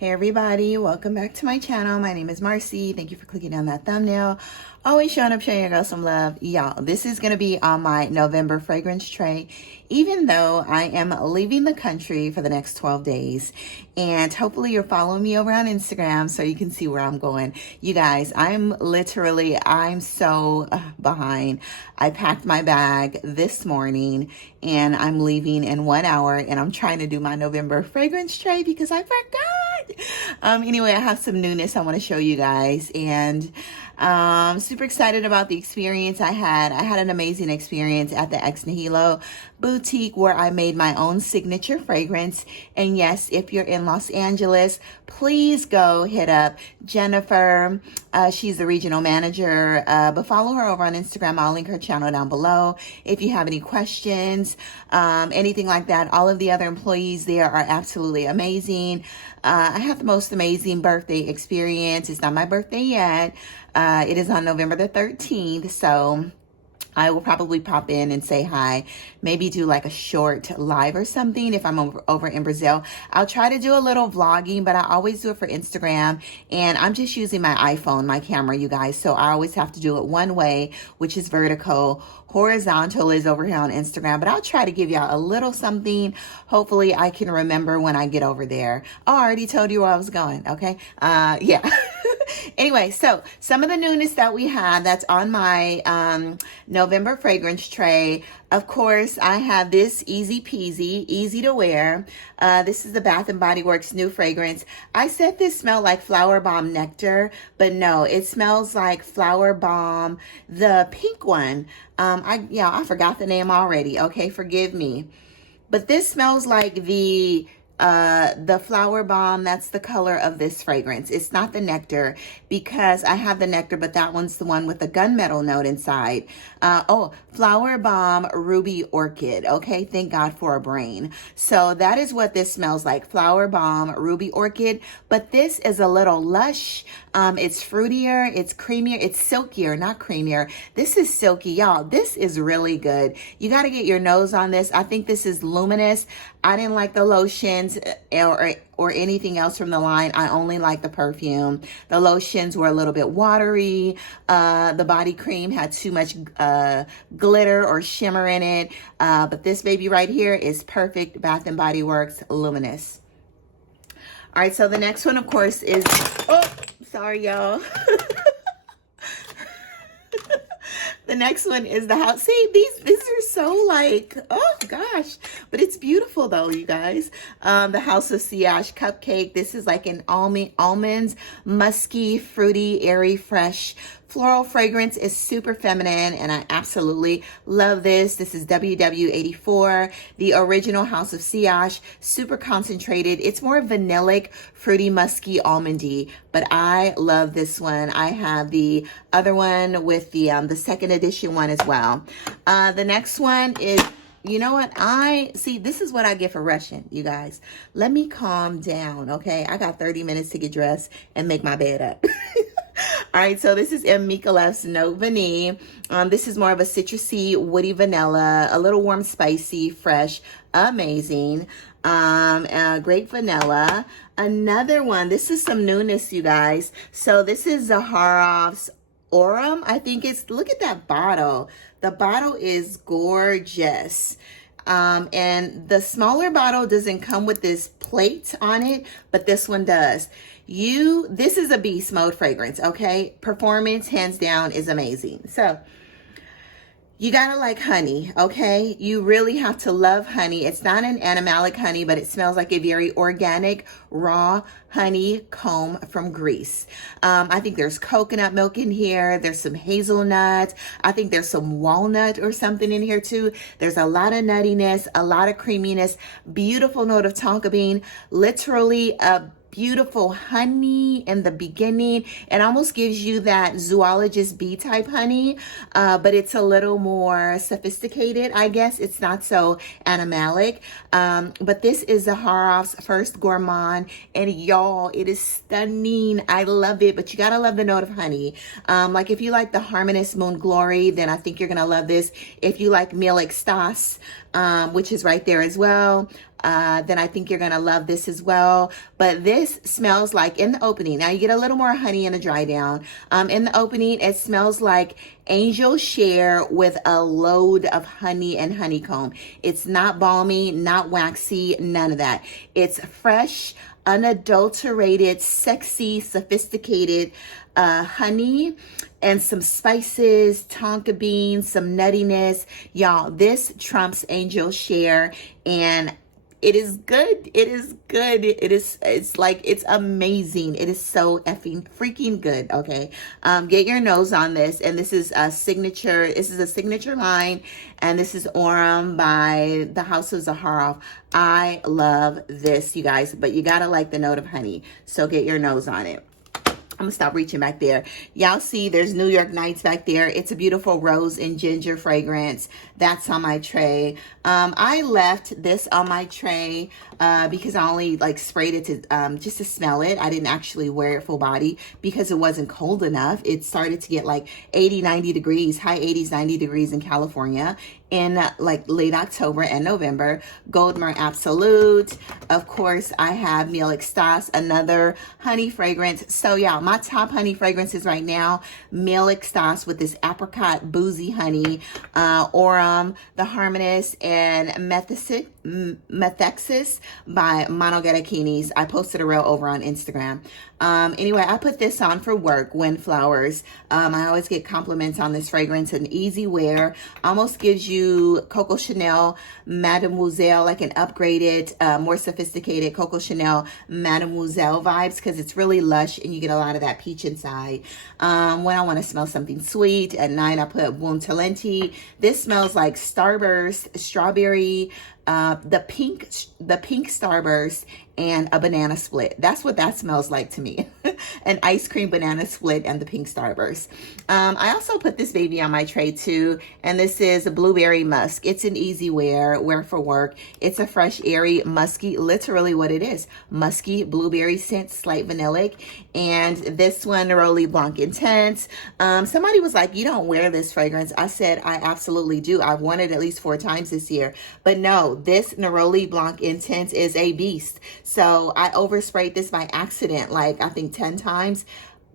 Hey everybody, welcome back to my channel. My name is Marcy. Thank you for clicking on that thumbnail. Always showing up, showing your girl some love. Y'all, this is going to be on my November fragrance tray, even though I am leaving the country for the next 12 days. And hopefully you're following me over on Instagram so you can see where I'm going. You guys, I'm so behind. I packed my bag this morning and I'm leaving in 1 hour, and I'm trying to do my November fragrance tray because I forgot. Anyway, I have some newness I want to show you guys, and super excited about the experience I had. I had an amazing experience at the ex Nihilo boutique where I made my own signature fragrance. And yes, if you're in Los Angeles, please go hit up Jennifer. She's the regional manager, but follow her over on Instagram. I'll link her channel down below. If you have any questions, anything like that, all of the other employees there are absolutely amazing. I had the most amazing birthday experience. It's not my birthday yet. It is on November the 13th, so I will probably pop in and say hi, maybe do like a short live or something if I'm over in Brazil. I'll try to do a little vlogging, but I always do it for Instagram, and I'm just using my iPhone, my camera, you guys, so I always have to do it one way, which is vertical. Horizontal is over here on Instagram, but I'll try to give y'all a little something. Hopefully I can remember when I get over there. Oh, I already told you where I was going. Okay. Yeah. Anyway, so some of the newness that we have that's on my November fragrance tray. Of course, I have this easy peasy, easy to wear. This is the Bath & Body Works new fragrance. I said this smelled like Flower Bomb Nectar, but no, it smells like Flower Bomb, the pink one. I forgot the name already. Okay, forgive me. But this smells like the Flower Bomb. That's the color of this fragrance. It's not the nectar, because I have the nectar, but that one's the one with the gunmetal note inside. Flower Bomb Ruby Orchid. Okay, thank God for a brain. So that is what this smells like, Flower Bomb Ruby Orchid. But this is a little lush. It's fruitier, it's creamier, it's silkier, not creamier. This is silky, y'all. This is really good. You got to get your nose on this. I think this is luminous. I didn't like the lotions or anything else from the line. I only like the perfume. The lotions were a little bit watery. The body cream had too much glitter or shimmer in it. But this baby right here is perfect. Bath & Body Works Luminous. All right, so the next one, of course, is... Oh, sorry, y'all. The next one is the house. See, these are so like, oh gosh, but it's beautiful though, you guys. The House of Siage cupcake. This is like an almonds, musky, fruity, airy, fresh floral fragrance. Is super feminine, and I absolutely love this. This is WW84, the original House of Siage, super concentrated. It's more vanillic, fruity, musky, almondy, but I love this one. I have the other one with the second edition one as well. The next one is, you know what? This is what I get for rushing, you guys. Let me calm down, okay? I got 30 minutes to get dressed and make my bed up. All right, so this is M. Mikalev's Note Vanille. This is more of a citrusy, woody vanilla, a little warm, spicy, fresh, amazing. Great vanilla. Another one, this is some newness, you guys. So this is Zaharoff's AURUM. I think it's, look at that bottle. The bottle is gorgeous. And the smaller bottle doesn't come with this plate on it, but this one does. This is a beast mode fragrance, okay? Performance, hands down, is amazing. So you gotta like honey, okay? You really have to love honey. It's not an animalic honey, but it smells like a very organic, raw honey comb from Greece. I think there's coconut milk in here. There's some hazelnut. I think there's some walnut or something in here too. There's a lot of nuttiness, a lot of creaminess, beautiful note of tonka bean, literally a beautiful honey in the beginning. It almost gives you that zoologist bee type honey, but it's a little more sophisticated, I guess. It's not so animalic. But this is Zaharoff's first gourmand, and y'all, it is stunning. I love it, but you gotta love the note of honey. Like if you like the Harmonious Moon Glory, then I think you're gonna love this. If you like Mille Extase, which is right there as well, then I think you're going to love this as well. But this smells like, in the opening, now you get a little more honey in the dry down. In the opening, it smells like angel share with a load of honey and honeycomb. It's not balmy, not waxy, none of that. It's fresh, unadulterated, sexy, sophisticated honey and some spices, tonka beans, some nuttiness. Y'all, this trumps angel share, and it is good. It is good. It's amazing. It is so effing freaking good. Okay. Get your nose on this. And this is a signature. This is a signature line. And this is Aurum by the House of Zaharoff. I love this, you guys, but you gotta like the note of honey. So get your nose on it. I'm gonna stop reaching back there. Y'all see there's New York Nights back there. It's a beautiful rose and ginger fragrance. That's on my tray. I left this on my tray because I only like sprayed it to just to smell it. I didn't actually wear it full body because it wasn't cold enough. It started to get like 80, 90 degrees, high 80s, 90 degrees in California in like late October and November. Gourmand Absolute. Of course, I have Mille Extase, another honey fragrance. So yeah, my top honey fragrances right now, Mille Extase with this apricot boozy honey, Aurum, the Harmonist, and Methexis by Monogattikinis. I posted a reel over on Instagram. Anyway, I put this on for work, Windflowers. I always get compliments on this fragrance. An easy wear, almost gives you Coco Chanel Mademoiselle, like an upgraded, more sophisticated Coco Chanel Mademoiselle vibes, because it's really lush and you get a lot of that peach inside. When I want to smell something sweet at night, I put Buon Talenti. This smells like Starburst, strawberry, the pink Starburst, and a banana split. That's what that smells like to me. An ice cream banana split and the pink Starburst. I also put this baby on my tray too, and this is a blueberry musk. It's an easy wear for work. It's a fresh, airy, musky, literally what it is. Musky blueberry scent, slight vanillic. And this one, Neroli Blanc Intense. Somebody was like, you don't wear this fragrance. I said, I absolutely do. I've worn it at least 4 times this year. But no, this Neroli Blanc Intense is a beast. So I oversprayed this by accident, like I think 10 times.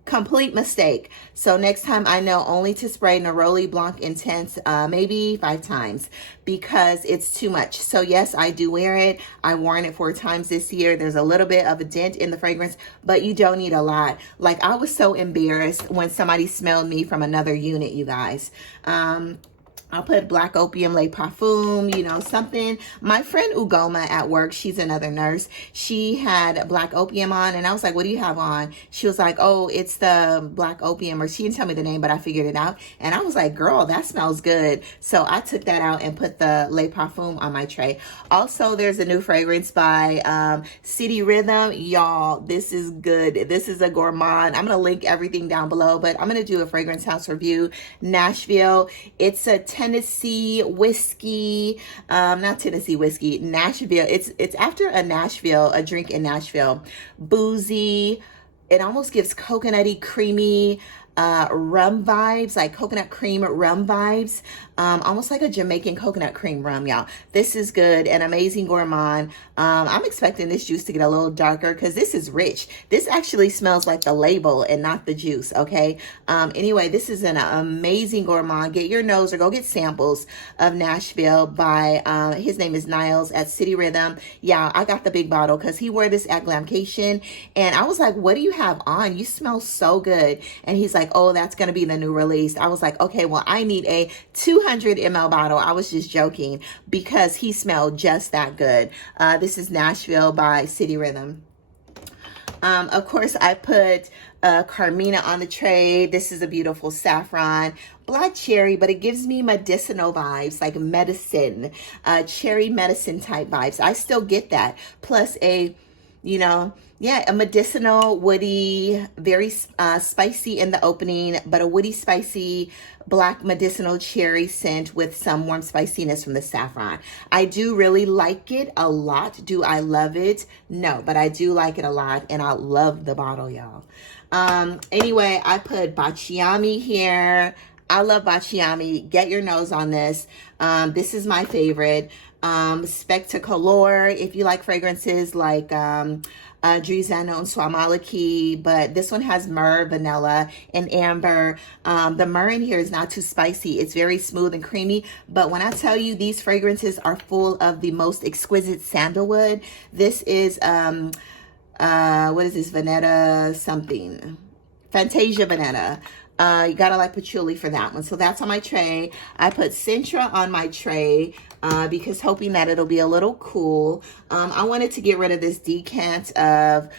Complete mistake. So next time I know only to spray Neroli Blanc Intense maybe 5 times because it's too much. So yes, I do wear it. I've worn it 4 times this year. There's a little bit of a dent in the fragrance, but you don't need a lot. Like, I was so embarrassed when somebody smelled me from another unit, you guys. I'll put Black Opium Le Parfum, you know, something. My friend Ugoma at work, she's another nurse. She had Black Opium on, and I was like, what do you have on? She was like, oh, it's the Black Opium, or she didn't tell me the name, but I figured it out. And I was like, girl, that smells good. So I took that out and put the Le Parfum on my tray. Also, there's a new fragrance by City Rhythm. Y'all, this is good. This is a gourmand. I'm going to link everything down below, but I'm going to do a fragrance house review. Nashville. It's a Tennessee whiskey, not Tennessee whiskey, Nashville. It's after a Nashville, a drink in Nashville. Boozy. It almost gives coconutty, creamy rum vibes, like coconut cream rum vibes. Almost like a Jamaican coconut cream rum, y'all. This is good. An amazing gourmand. I'm expecting this juice to get a little darker because this is rich. This actually smells like the label and not the juice, okay? Anyway, this is an amazing gourmand. Get your nose or go get samples of Nashville by, his name is Niles at City Rhythm. Yeah, I got the big bottle because he wore this at Glamcation. And I was like, what do you have on? You smell so good. And he's like, oh, that's going to be the new release. I was like, okay, well, I need a 200 ml bottle. I was just joking because he smelled just that good. This is Nashville by City Rhythm. Of course, I put Carmina on the tray. This is a beautiful saffron, black cherry, but it gives me medicinal vibes, like medicine, cherry medicine type vibes. I still get that. Plus a, you know, yeah, a medicinal, woody, very spicy in the opening, but a woody, spicy, black medicinal cherry scent with some warm spiciness from the saffron. I do really like it a lot. Do I love it? No, but I do like it a lot, and I love the bottle, y'all. Anyway, I put Baciami here. I love Baciami. Get your nose on this. This is my favorite. Spectacolor, if you like fragrances like Drizano and Swamalaki, but this one has myrrh, vanilla, and amber. The myrrh in here is not too spicy. It's very smooth and creamy, but when I tell you these fragrances are full of the most exquisite sandalwood, this is, what is this, Veneta something? Fantasia Veneta. You gotta like patchouli for that one. So that's on my tray. I put Sintra on my tray because hoping that it'll be a little cool. I wanted to get rid of this decant of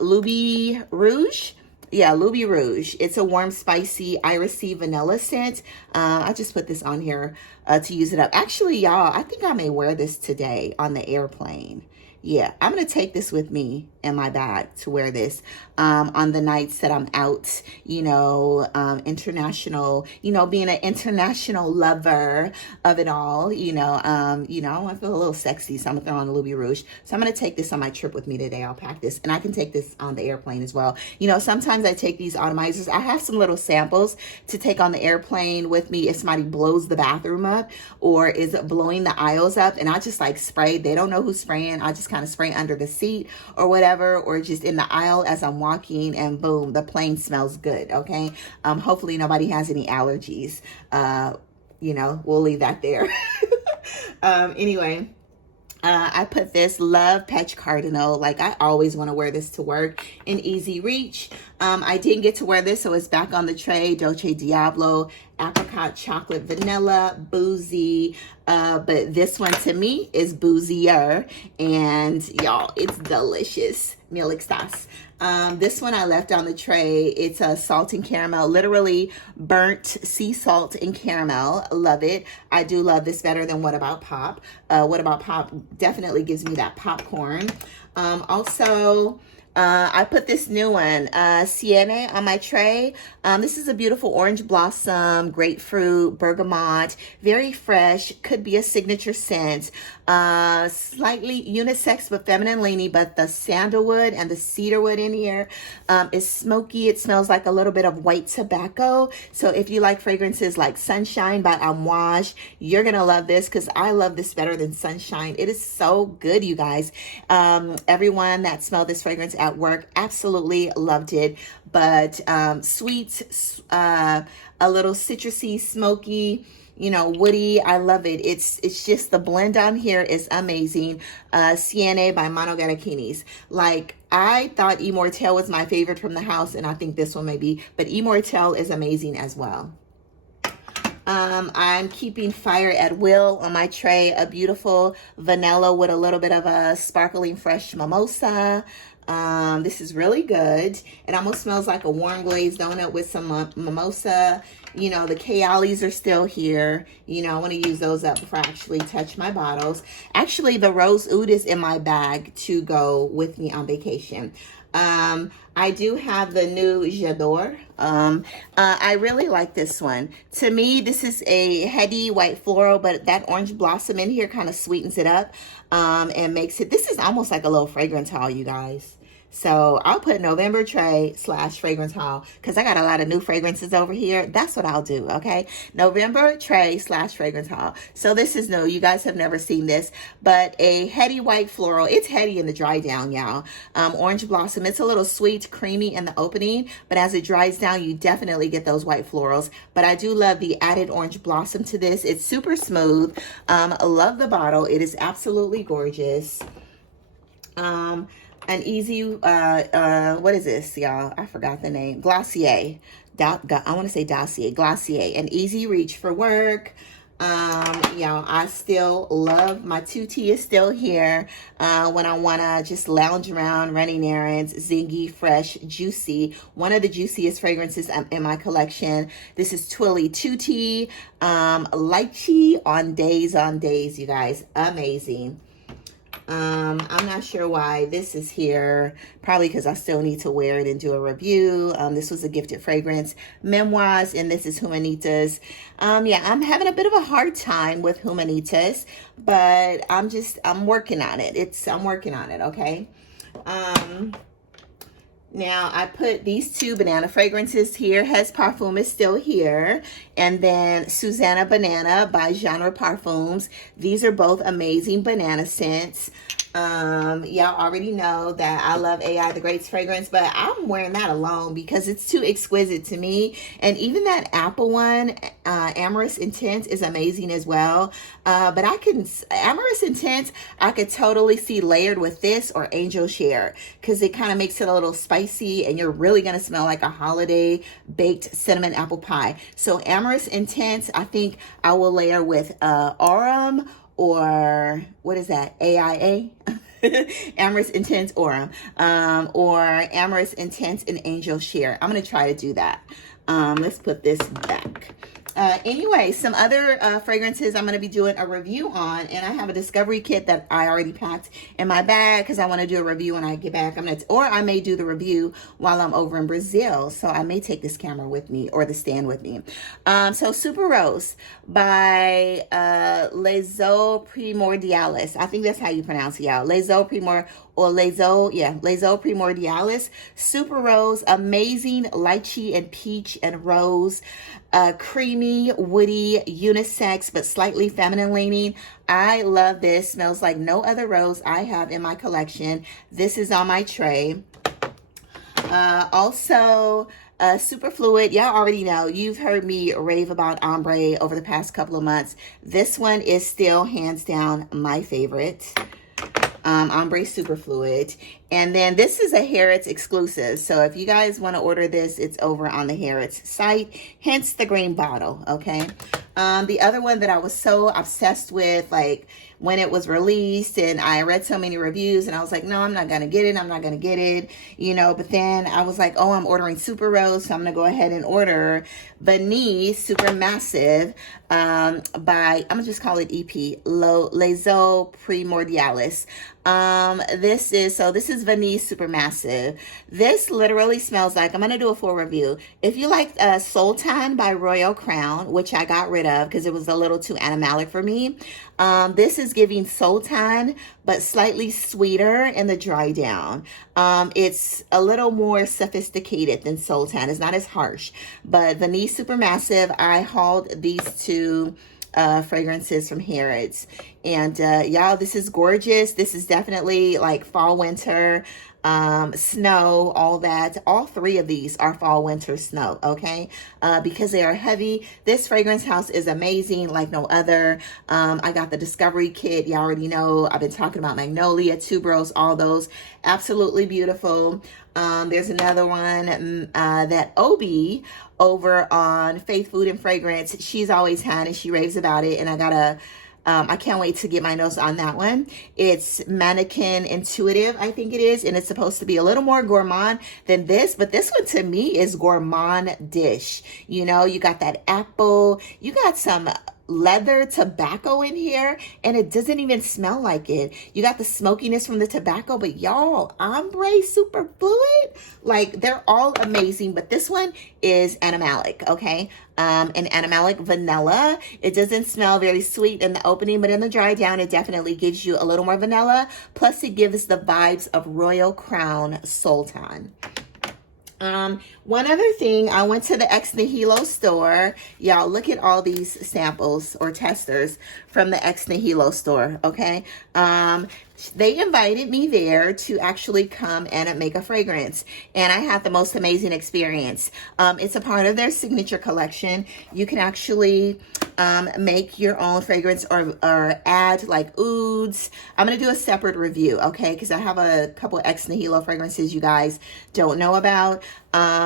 Louis Rouge. Yeah, Louis Rouge. It's a warm, spicy, irisy vanilla scent. I just put this on here to use it up. Actually, y'all, I think I may wear this today on the airplane. Yeah, I'm going to take this with me in my bag to wear this on the nights that I'm out, you know, international, you know, being an international lover of it all, you know, I feel a little sexy, so I'm going to throw on the Louis Rouge. So I'm going to take this on my trip with me today. I'll pack this, and I can take this on the airplane as well. You know, sometimes I take these atomizers. I have some little samples to take on the airplane with me if somebody blows the bathroom up or is blowing the aisles up, and I just like spray. They don't know who's spraying. I just kind of spray under the seat or whatever, or just in the aisle as I'm walking, and boom, the plane smells good. Okay. Hopefully nobody has any allergies. You know, we'll leave that there. Anyway, I put this Love Patch Cardinal. Like, I always want to wear this to work in easy reach. I didn't get to wear this, so it's back on the tray. Dolce Diablo, apricot, chocolate, vanilla, boozy. But this one to me is boozier, and y'all, it's delicious. Mil extas. This one I left on the tray. It's a salt and caramel, literally burnt sea salt and caramel. Love it. I do love this better than What About Pop. What About Pop definitely gives me that popcorn. Also, I put this new one, Sienne, on my tray. This is a beautiful orange blossom, grapefruit, bergamot, very fresh, could be a signature scent. Slightly unisex but feminine leaning, but the sandalwood and the cedarwood in here is smoky. It smells like a little bit of white tobacco. So if you like fragrances like Sunshine by Amouage, you're gonna love this, because I love this better than Sunshine. It is so good, you guys. Everyone that smelled this fragrance at work absolutely loved it. But sweet, a little citrusy, smoky, you know, woody. I love it. It's just, the blend on here is amazing. Sienne by Monogattikinis. Like, I thought Immortelle was my favorite from the house, and I think this one may be, but Immortelle is amazing as well. I'm keeping Fire at Will on my tray, a beautiful vanilla with a little bit of a sparkling fresh mimosa. This is really good. It almost smells like a warm glazed donut with some mimosa. You know, the Kayali's are still here. You know, I want to use those up before I actually touch my bottles. Actually, the Rose Oud is in my bag to go with me on vacation. I do have the new J'adore. I really like this one. To me, this is a heady white floral, but that orange blossom in here kind of sweetens it up and makes it, this is almost like a little fragrance haul, you guys. So I'll put November tray / fragrance haul, because I got a lot of new fragrances over here. That's what I'll do, okay? November tray / fragrance haul. So this is new. You guys have never seen this, but a heady white floral. It's heady in the dry down, y'all. Orange blossom. It's a little sweet, creamy in the opening, but as it dries down, you definitely get those white florals. But I do love the added orange blossom to this. It's super smooth. I love the bottle. It is absolutely gorgeous. An easy, what is this, y'all? I forgot the name. Glossier. I want to say Dossier. Glossier. An easy reach for work. Y'all, I still love, my 2T is still here when I want to just lounge around running errands. Zingy, fresh, juicy. One of the juiciest fragrances in my collection. This is Twilly 2T. Lychee on days, you guys. Amazing. I'm not sure why this is here. Probably because I still need to wear it and do a review. This was a gifted fragrance. Memoirs, and this is Humanitas. Yeah, I'm having a bit of a hard time with Humanitas, but I'm working on it. I'm working on it, okay? Now, I put these two banana fragrances here. Hez Parfum is still here. And then Susanna Banana by Genre Parfums. These are both amazing banana scents. Y'all already know that I love AI the Great's fragrance, but I'm wearing that alone because it's too exquisite to me. And even that apple one, Amorous Intense, is amazing as well. But Amorous Intense, I could totally see layered with this or Angel Share because it kind of makes it a little spicy and you're really going to smell like a holiday baked cinnamon apple pie. So Amorous Intense, I think I will layer with Aurum, or what is that? AIA? Amorous Intense Aurum, or Amorous Intense and Angel Share. I'm going to try to do that. Let's put this back. Anyway, some other fragrances I'm going to be doing a review on, and I have a discovery kit that I already packed in my bag because I want to do a review when I get back. Or I may do the review while I'm over in Brazil, so I may take this camera with me or the stand with me. So Super Rose by Les Eaux Primordiales. I think that's how you pronounce it, y'all. Les Eaux Primordiales. Super Rose, amazing lychee and peach and rose. Creamy, woody, unisex, but slightly feminine leaning. I love this. Smells like no other rose I have in my collection. This is on my tray. Also, super fluid. Y'all already know. You've heard me rave about ombre over the past couple of months. This one is still hands down my favorite. Ombre Super Fluid. And then this is a Harrods exclusive. So if you guys want to order this, it's over on the Harrods site, hence the green bottle, okay? The other one that I was so obsessed with, like when it was released, and I read so many reviews and I was like, no, I'm not going to get it. I'm not going to get it, you know, but then I was like, oh, I'm ordering Super Rose. So I'm going to go ahead and order Vanille Supermassive by, I'm going to just call it EP, Les Eaux Primordiales. This is Vanille Supermassive. This literally smells like, I'm going to do a full review. If you like Sultan by Royal Crown, which I got rid of because it was a little too animalic for me, this is giving Sultan, but slightly sweeter in the dry down. It's a little more sophisticated than Sultan. It's not as harsh, but Vanille Supermassive, I hauled these two fragrances from Harrods, and y'all, this is gorgeous. This is definitely like fall, winter, snow, all that. All three of these are fall, winter, snow, okay? Because they are heavy. This fragrance house is amazing like no other. I got the discovery kit. You already know I've been talking about Magnolia, Tuberose, all those. Absolutely beautiful. There's another one that Obi over on Faith Food and Fragrance, she's always had, and she raves about it, and I can't wait to get my notes on that one. It's Mannequin Intuitive, I think it is, and it's supposed to be a little more gourmand than this, but this one to me is gourmand dish. You know, you got that apple, you got some leather tobacco in here, and it doesn't even smell like it. You got the smokiness from the tobacco, but y'all, ombre super fluid, like they're all amazing, but this one is animalic, okay? An animalic vanilla. It doesn't smell very sweet in the opening, but in the dry down, it definitely gives you a little more vanilla, plus it gives the vibes of Royal Crown Sultan. One other thing, I went to the Ex Nihilo store. Y'all, look at all these samples or testers from the Ex Nihilo store, okay? They invited me there to actually come and make a fragrance, and I had the most amazing experience. It's a part of their signature collection. You can actually make your own fragrance or add like ouds. I'm going to do a separate review, okay, because I have a couple Ex Nihilo fragrances you guys don't know about.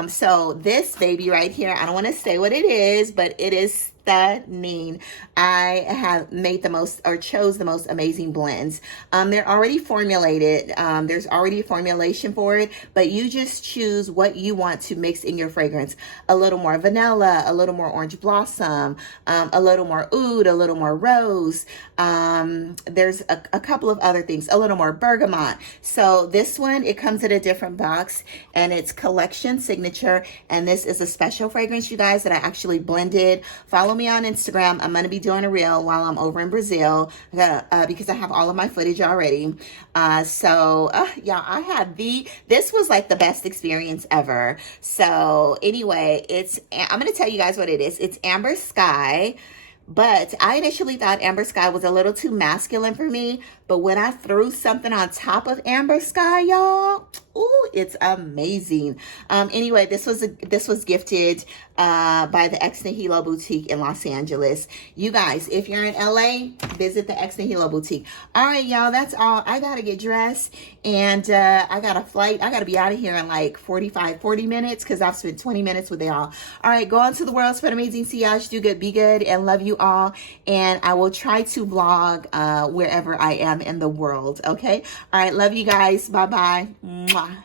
So this baby right here, I don't want to say what it is, but it is stunning. I have made chose the most amazing blends. They're already formulated. There's already a formulation for it, but you just choose what you want to mix in your fragrance. A little more vanilla, a little more orange blossom, a little more oud, a little more rose. There's a couple of other things, a little more bergamot. So this one, it comes in a different box, and it's collection signature, and this is a special fragrance, you guys, that I actually blended. Follow me on Instagram. I'm going to be doing a reel while I'm over in Brazil because I have all of my footage already. Yeah, this was like the best experience ever. So anyway, I'm going to tell you guys what it is. It's Amber Sky. But I initially thought Amber Sky was a little too masculine for me. But when I threw something on top of Amber Sky, y'all, ooh, it's amazing. Anyway, this was gifted by the Ex Nihilo boutique in Los Angeles. You guys, if you're in LA, visit the Ex Nihilo boutique. All right, y'all, that's all. I gotta get dressed, and I got a flight. I gotta be out of here in like 40 minutes because I've spent 20 minutes with y'all. All right, go on to the world, spread amazing sillage, do good, be good, and love you all. And I will try to vlog wherever I am in the world. Okay. All right. Love you guys. Bye bye. Mwah.